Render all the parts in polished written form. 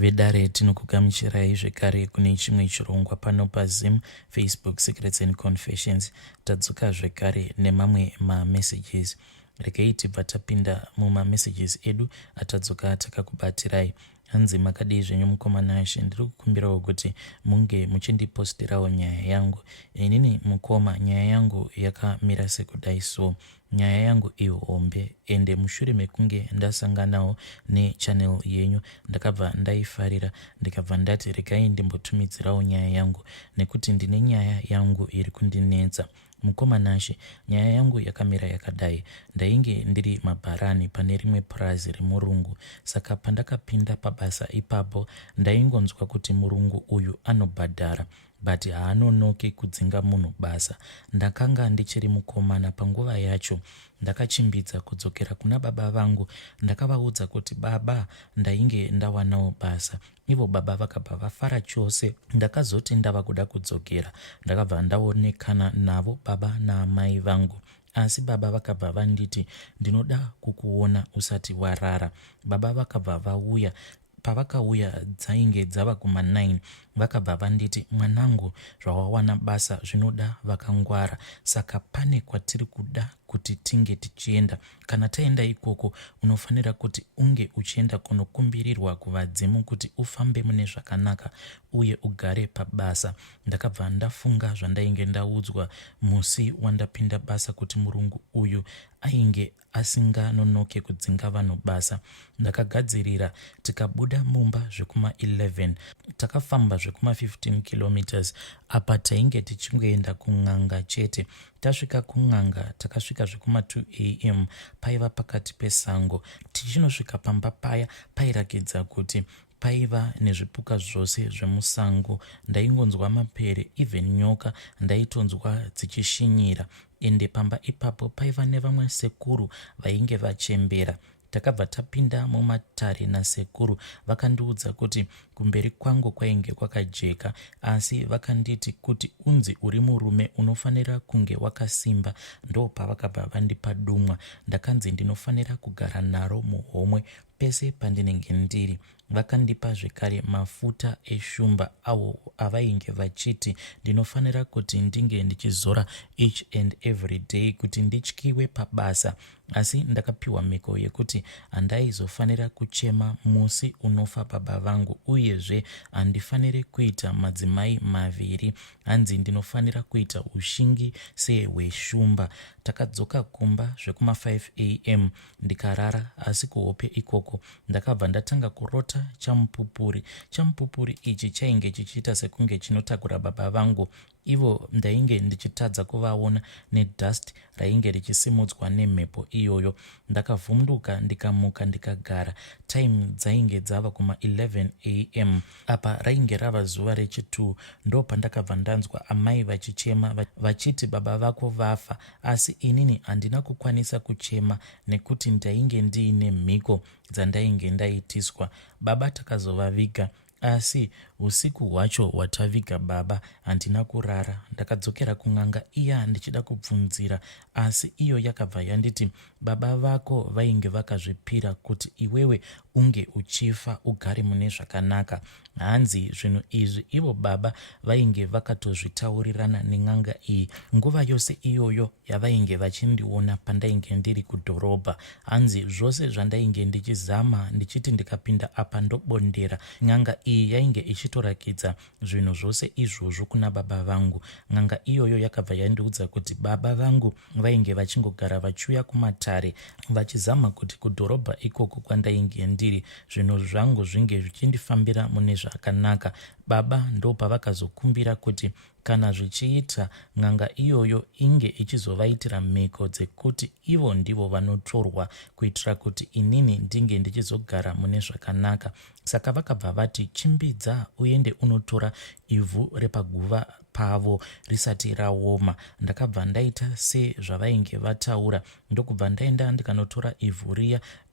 vedare tinokugamuchirai zvekare kune chimwe chirongwa pano paZim, Facebook Secrets and Confessions. Tadzoka zvekare nemamwe mamessages. Regai tibva tapinda mumamessages edu atadzoka takakubatirai. Hanzi makadii zvenyu mukomana Ashe, ndiri kukumbirawo kuti munge muchindipostirawo nyaya yangu. Inini mukoma, nyaya yangu yakamira sekudai so. Nyaya yangu iyo hombe, ende mushure mekunge ndasanganawo nechannel yenyu ndakabva ndaifarira, ndikabva ndati regai ndimbotumidzirawo nyaya yangu nekuti ndine nyaya yangu iri kundinetsa. Mukomana Ashe, nyaya yangu yakamira yakadai. Ndainge ndiri mabharani pane rimwe purazi remurungu, saka pandakapinda pabasa ipapo ndaingonzwa kuti murungu uyu anobhadhara but haanonoki kudzinga munhu basa. Ndakanga ndichiri mukomana panguva yacho. Ndakachimbidza kudzokera kuna baba vangu, ndakavaudza kuti baba, ndainge ndawanawo basa. Ivo baba vakabva vafara chose. Ndakazoti ndava kuda kudzokera, ndakabva ndaonekana navo baba naamai vangu. Asi baba vakabva vanditi ndinoda kukuona usati warara. Baba vakabva vauya. Pavakauya dzainge dzava kuma9, vakabva vanditi mwanangu, zvawawana basa zvinoda vakangwara, saka pane kwatiri kuda kuti tinge tichienda. Kana taenda ikoko unofanira kuti unge uchienda kunokumbirirwa kuvadzimu kuti ufambe mune zvakanaka uye ugare pabasa. Ndakabva ndafunga zvandainge ndaudzwa musi wandapinda basa kuti murungu uyu ainge asinganonoke kudzinga vanhu basa. Ndakagadzirira tikabuda mumba zvekuma 11, takafamba zvekuma 15 kilometers. Apa tainge tichingoenda kun'anga chete. Tasvika kun'anga takasvika zvekuma 2 am, paiva pakati pesango. Tichinosvika pamba paya pairakidza kuti paiva nezvipuka zvose zvemusango. Ndaingonzwa mapere, even nyoka ndaitonzwa dzichishinyira. Ende pamba ipapo paiva nevamwe sekuru vainge vachembera. Takabva tapinda mumatare nasekuru, vakandiudza kuti kumberi kwangu kwainge kwakajeka, asi vakanditi kuti unzi uri murume unofanira kunge wakasimba. Ndo pavakabva vandipa dumwa. Ndakanzi ndinofanira kugara naro muhomwe pese pandinenge ndiri. Vakandipa zvekare mafuta eshumba awo avainge vachiti ndinofanira kuti ndinge ndichizora each and every day kuti ndityiwe pabasa. Asi ndakapiwa mhiko yekuti handaizofanira kuchema musi unofa baba vangu, uyezve handifaniri kuita madzimai maviri. Hanzi ndinofanira kuita ushingi sehweshumba. Takadzoka kumba zvekuma 5 am ndikarara, asi kuhope ikoko ndakabva ndatanga kurota chamupupuri. Chamupupuri ichi chainge chichiita sekunge chinotakura baba vangu. Ivo ndainge ndichitadza kuvaona nedust rainge richisimudzwa nemhepo iyoyo. Ndakavhunduka ndikamuka ndikagara. Time dzainge dzava kuma 11 am. Apa rainge rava zuva rechi2. Ndo pandakabva ndanzwa amai vachichema vachiti baba vako vafa. Asi inini handina kukwanisa kuchema nekuti ndainge ndiine mhiko dzandainge ndaitiswa. Baba takazovaviga, asi usiku hwacho hwataviga baba handina kurara. Ndakadzokera kun'anga iya ndichida kubvunzira, asi iyo yakabva yanditi baba vako vainge vakazvipira kuti iwewe unge uchifa ugare mune zvakanaka. Hanzi zvinhu izvi ivo baba vainge vakatozvitaurirana nen'anga iyi nguva yose iyoyo yavainge vachindiona pandainge ndiri kudhorobha. Hanzi zvose zvandainge ndichizama ndichiti ndikapinda apa ndobondera, n'anga iyi yainge ichitorakidza zvinhu zvose izvozvo kuna baba vangu. N'anga iyoyo yakabva yandiudza kuti baba vangu vainge vachingogara vachiuya kumatare vachizama kuti kudhorobha ikoko kwandainge ndiri zvinhu zvangu zvinge zvichindifambira mune zvakanaka. Baba ndo pavakazokumbira kuti kana zvichiita n'anga iyoyo inge ichizovaitira mhiko dzekuti ivo ndivo vanotorwa kuitira kuti inini ndinge ndichizogara mune zvakanaka. Saka vakabva vati chimbidza uende unotora ivhu repaguva pavo risati raoma. Ndakabva ndaita sezvavainge vataura, ndokubva ndaenda ndikanotora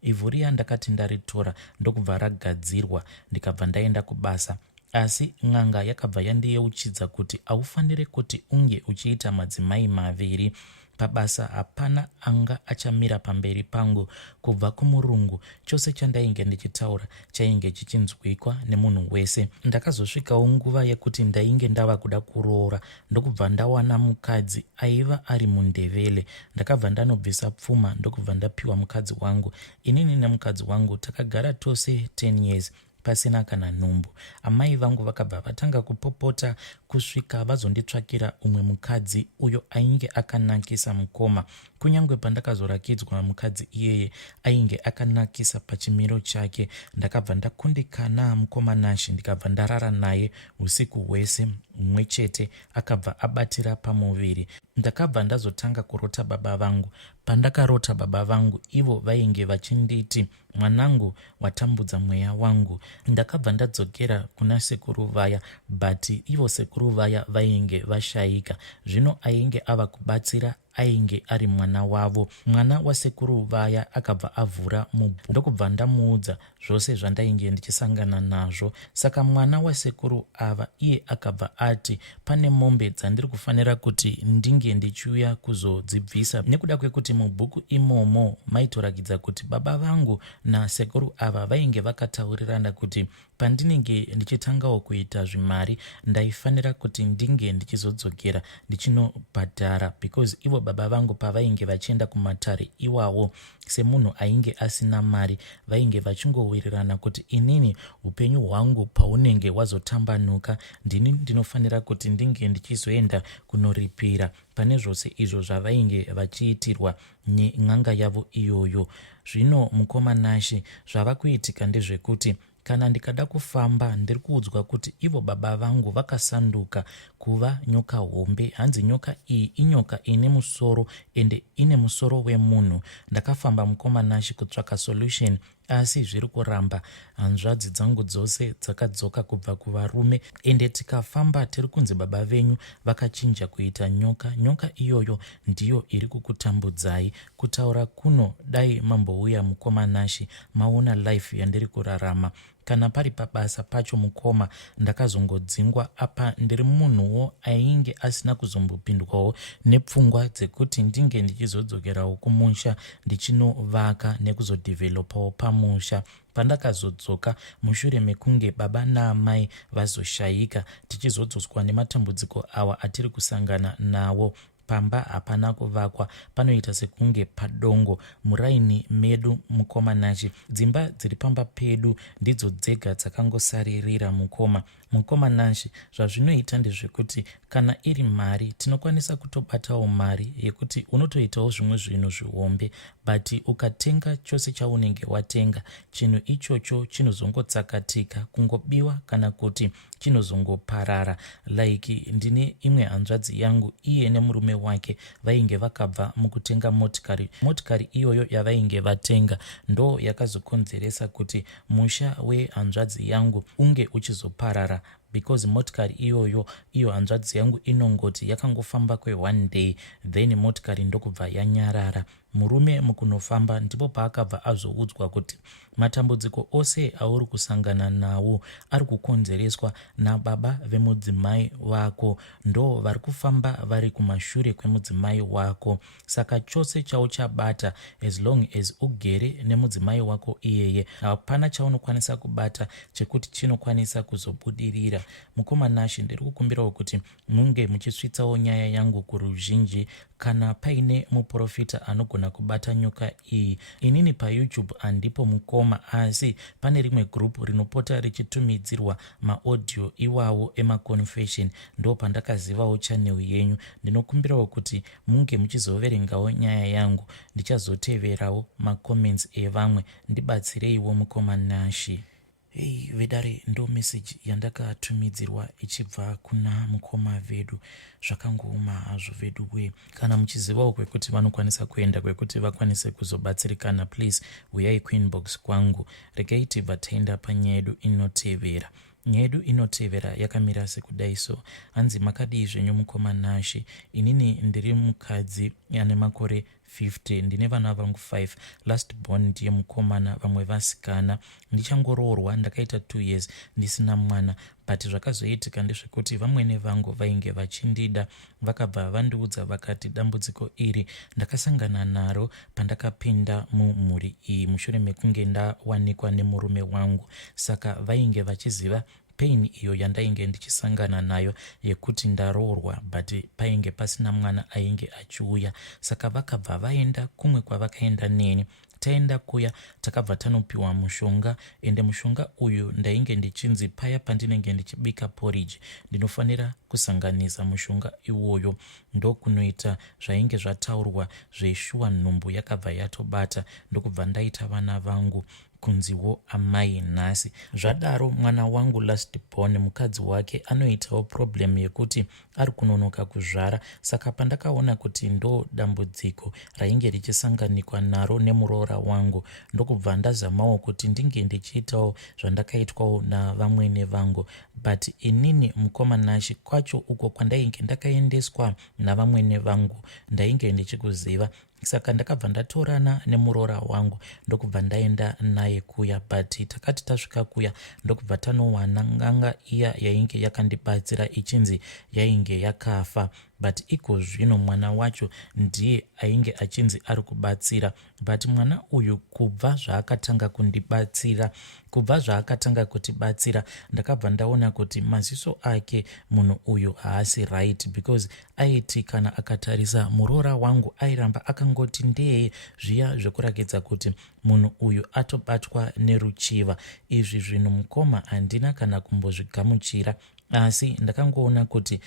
ivhu riya ndakati ndaritora ndokubva ragadzirwa, ndikabva ndaenda kubasa. Asi n'anga yakabva yandiyeuchidza kuti haufaniri kuti unge uchiita madzimai maviri. pabasa hapana anga achamira pamberi pangu. Kubva kumurungu chose chandainge ndichitaura chainge chichinzwikwa nemunhu wese. Ndakazosvikawo nguva yekuti ndainge ndava kuda kuroora, ndokubva ndawana mukadzi aiva ari mundevele. Ndakabva ndanobvisa pfuma ndokubva ndapiwa mukadzi wangu. Inini nemukadzi wangu takagara tose 10 years pasina kana nhumbu. Amai vangu vakabva vatanga kupopota kusvika vazonditsvakira umwe mukadzi uyo ainge akanakisa mukoma. Kunyange pandakazorakidzwa mukadzi iyeye ainge akanakisa pachimiro chake. Ndakabva ndakundikana mukoma Nashi ndikabva ndarara naye usiku hwese mumwe chete, akabva abatira pamuviri. Ndakabva ndazotanga kurota baba vangu. Pandakarota baba vangu, ivo vainge vachinditi, mwanangu watambudza mweya wangu. Ndakabva ndadzokera kuna sekuru vaya, but ivo sekuru vaya vainge vashayika. Zvino ainge ava kubatsira ainge ari mwana wavo. Mwana wasekuru vaya akabva avhura mubhuku. Ndokubva ndamuudza zvose zvandainge ndichisangana nazvo. Saka mwana wasekuru ava iye akabva ati, pane mombe dzandiri kufanira kuti ndinge ndichiuya kuzodzibvisa, nekuda kwekuti mubhuku imomo maitorakidza kuti baba vangu nasekuru ava vainge vakataurirana kuti pandinenge ndichitangawo kuita zvimari ndaifanira kuti ndinge ndichizodzokera ndichinobhadhara, because ivo baba vangu pavainge vachienda kumatare iwawo semunhu ainge asina mari vainge vachingowirirana kuti inini upenyu hwangu paunenge wazotambanuka ndini ndinofanira kuti ndinge ndichizoenda kunoripira pane zvose izvo zvavainge vachiitirwa nen'anga yavo iyoyo. Zvino mukoma Nashi zvava kuitika ndezvekuti kana ndikada kufamba ndiri kuudzwa kuti ivo baba vangu vakasanduka kuva nyoka hombe. Hanzi nyoka iyi inyoka ine musoro ende ine musoro wemunhu. Ndakafamba mukoma Nashi kutsvaka solution, asi zviri kuramba. Hanzvadzi dzangu dzose dzakadzoka kubva kuvarume ende tikafamba tiri kunzi baba venyu vakachinja kuita nyoka. Nyoka iyoyo ndiyo iri kukutambudzai. Kutaura kuno dai mambouya mukoma Nashi maona life yandiri kurarama. Kana pari pabasa pacho mukoma ndakazongodzingwa apa ndiri munhuwo ainge asina kuzombopindwawo nepfungwa dzekuti ndinge ndichizodzokerawo kumusha ndichinovaka nekuzodhivhelopawo pamusha. Pandakazodzoka mushure mekunge baba naamai vazoshayika tichizodzoswa nematambudziko awa atiri kusangana nawo, pamba hapana kuvakwa, panoita sekunge padongo. Muraini medu mukoma Nashi dzimba dziri pamba pedu ndidzo dzega dzakangosaririra mukoma Nashi. Zvazvinoita ndezvekuti kana iri mari tinokwanisa kutobatawo mari yekuti unotoitawo zvimwe zvinhu zvihombe, but ukatenga chose chaunenge watenga chinhu ichocho chinozongotsakatika kungobiwa kana kuti chinozongoparara. Like ndine imwe hanzvadzi yangu, iye nemurume wake vainge vakabva mukutenga motikari iyoyo yavainge vatenga ndo yakazokonzeresa kuti musha wehanzvadzi yangu unge uchizoparara, because motikari iyo hanzvadzi yangu inongoti yakangofamba kwe1 day then motikari ndokubva yanyarara. Murume mukunofamba ndipo paakabva azoudzwa kuti matambudziko ose auri kusangana nawo ari kukonzereswa nababa vemudzimai wako, ndo vari kufamba vari kumashure kwemudzimai wako. Saka chose chauchabata as long as ugere nemudzimai wako iyeye, hapana chaunokwanisa kubata chekuti chinokwanisa kuzobudirira. Mukoma Nashi ndiri kukumbirawo kuti munge muchisvitsawo nyaya yangu kuruzhinji. Kana paine muprofita anogona kubata nyoka iyi, inini paYouTube handipo mukoma, asi pane rimwe group rinopota richitumidzirwa maaudio iwawo emaconfession, ndo pandakazivawo channel yenyu. Ndinokumbirawo kuti munge muchizoverengawo nyaya yangu, ndichazoteverawo macomments evamwe. Ndibatsireiwo mukoma Nashi. Hei vedare, ndo message yandakatumidzirwa ichibva kuna mukoma vedu. Zvakangooma hazvo vedu we. Kana muchizivawo kwekuti vanokwanisa kuenda kwekuti vakwanise kuzobatsirikana, please uyai kuinbox kwangu. Regai tibva taenda panyaya yedu inotevera. Nyaya yedu inotevera yakamira sekudai so. Hanzi makadii zvenyu mukoma Nashi? Inini ndiri mukadzi ane makore 50, ndine vana vangu 5. Last born ndiye mukomana, vamwe vasikana. Ndichangoroorwa ndakaita 2 years ndisina mwana, but zvakazoitika ndezvekuti vamwene vangu vainge vachindida vakabva vandiudza vakati dambudziko iri ndakasangana naro pandakapinda mumhuri iyi mushure mekunge ndawanikwa nemurume wangu. Saka vainge vachiziva pain iyo yandainge ndichisangana nayo yekuti ndaroorwa but painge pasina mwana ainge achiuya. Saka vakabva vaenda kumwe kwavakaenda neni. Taenda kuya takabva tanopiwa mushonga, ende mushonga uyu ndainge ndichinzi paya pandinenge ndichibika porridge ndinofanira kusanganisa mushonga iwoyo, ndokunoita zvainge zvataurwa zveshuwa nhumbu yakabva yatobata, ndokubva ndaita vana vangu kunziwo amai nhasi. Zvadaro mwana wangu last born mukadzi wake anoitawo problem yekuti ari kunonoka kuzvara. Saka pandakaona kuti ndo dambudziko rainge richisanganikwa naro nemuroora wangu, ndokubva ndazamawo kuti ndinge ndichiitawo zvandakaitwawo navamwene vangu. But inini mukomanashi kwacho uko kwandainge ndakaendeswa navamwene vangu ndainge ndichikuziva. Saka ndakabva ndatorana nemuroora wangu ndokubva ndaenda naye kuya, but takati tasvika kuya ndokubva tanowana nganga iya yainge yakandibatsira ichinzi yainge yakafa. But iko zvino mwana wacho ndiye ainge achinzi ari kubatsira. But mwana uyu kubva zvaakatanga kundibatsira, kubva zvaakatanga kutibatsira, ndakabva ndaona kuti maziso ake munhu uyu haasi right, because aiti kana akatarisa muroora wangu airamba akangoti ndee zviya zvekurakidza kuti munhu uyu atobatwa neruchiva. Izvi zvinhu mukoma handina kana kumbozvigamuchira, asi ndakangoona kuti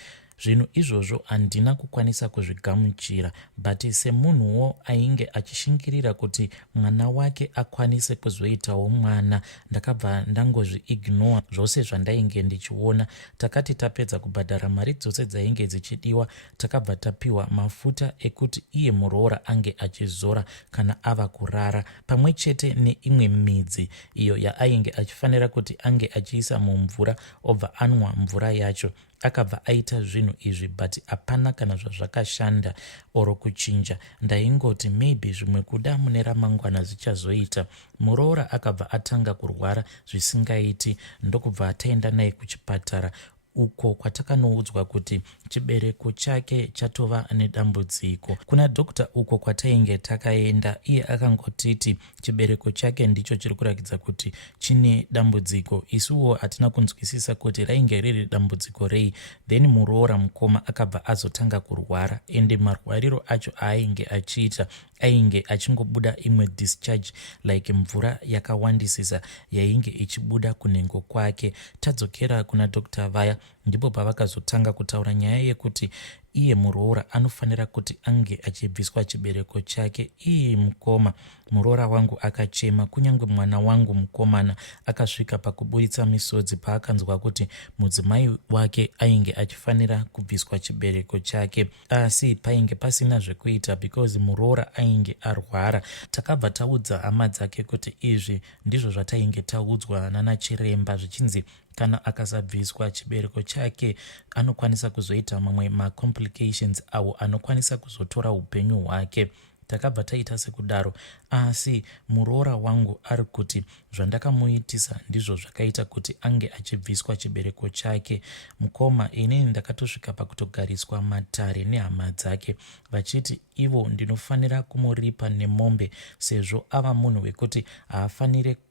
zvinhu izvozvo handina kukwanisa kuzvigamuchira. But semunhuwo ainge achishingirira kuti mwana wake akwanise kuzoitawo mwana, ndakabva ndangozviignore zvose zvandainge ndichiona. Takati tapedza kubhadhara mari dzose dzainge dzichidiwa, takabva tapiwa mafuta ekuti iye muroora ange achizora kana ava kurara, pamwe chete neimwe midzi iyo yaainge achifanira kuti ange achiisa mumvura obva anwa mvura yacho. Akabva aita zvinhu izvi but hapana kana zvazvakashanda oro kuchinja. Ndaingoti maybe zvimwe kuda mune ramangwana zvichazoita. Muroora akabva atanga kurwara zvisingaiti, ndokubva ataenda naye kuchipatara uko kwatakanoudzwa kuti chibereko chake chatova nedambudziko. Kuna dhokta uko kwatainge takaenda, iye akangotiti chibereko chake ndicho chiri kurakidza kuti chine dambudziko. Isuwo hatina kunzwisisa kuti rainge riri dambudziko rei. Then muroora mukoma akabva azotanga kurwara, ende marwariro acho ainge achiita ainge achingobuda imwe discharge like mvura yakawandisisa yainge ichibuda kunhengo kwake. Tadzokera kuna dhokta vaya ndipo pavakazotanga kutaura nyaya yekuti iye muroora anofanira kuti ange achibviswa chibereko chake. Iye mukoma, muroora wangu akachema, kunyange mwana wangu mukomana akasvika pakuburitsa misodzi paakanzwa kuti mudzimai wake ainge achifanira kubviswa chibereko chake. Asi painge pasina zvekuita because muroora ainge arwara. Takabva taudza hama dzake kuti izvi ndizvo zvatainge taudzwa nanachiremba zvichinzi kana akasabviswa chibereko chake anokwanisa kuzoita mamwe macomplications awo anokwanisa kuzotora upenyu hwake. Takabva taita sekudaro, asi muroora wangu ari kuti zvandakamuitisa ndizvo zvakaita kuti ange achibviswa chibereko chake. Mukoma, inini ndakatosvika pakutogariswa matare nehama dzake vachiti ivo ndinofanira kumuripa nemombe sezvo ava munhu wekuti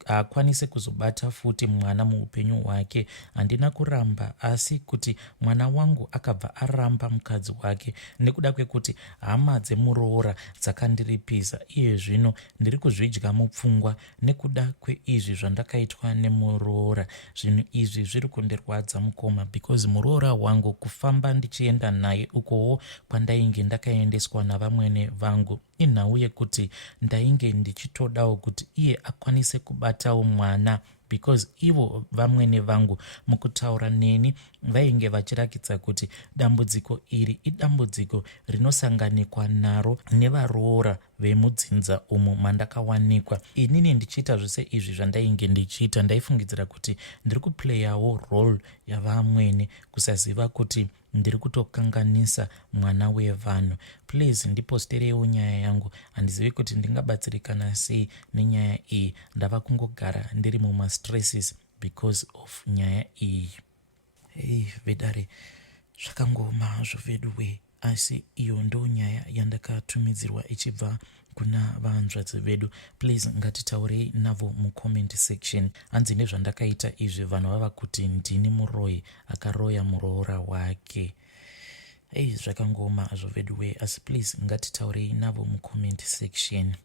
haakwanise kuzobata futi mwana muupenyu hwake. Handina kuramba, asi kuti mwana wangu akabva aramba mukadzi wake nekuda kwekuti hama dzemuroora dzakandiripisa. Iye zvino ndiri kuzvidya mupfungwa nekuda kweizvi zvandakaitwa nemuroora. Zvinhu izvi zviri kundirwadza mukoma, because muroora wangu kufamba ndichienda naye ukowo kwandainge ndakaendeswa navamwene vangu inhau yekuti ndainge ndichitodawo kuti iye akwanise kubatawo mwana, because ivo vamwene vangu mukutaura neni vainge vachirakidza kuti dambudziko iri idambudziko rinosanganikwa naro nevaroora vemudzinza umo mandakawanikwa. Inini ndichiita zvose izvi zvandainge ndichiita ndaifungidzira kuti ndiri kuplayawo role yavamwene, kusaziva kuti ndiri kutokanganisa mwana wevanhu. Please ndipostereiwo nyaya yangu, handizivi kuti ndingabatsirikana sei nenyaya iyi. Ndava kungogara ndiri mumastresses because of nyaya iyi. Hei vedare, zvakangoma zvoveduwe, asi iyo ndo nyaya yandakatumidzirwa ichibva kuna vanzvadzi vedu. Please ngatitaurei navo mucomment section. Hanzi nezvandakaita izvi vanhu vava kuti ndini muroyi akaroya muroora wake. Zvakangoma zvoveduwe, asi please ngatitaurei navo mucomment section.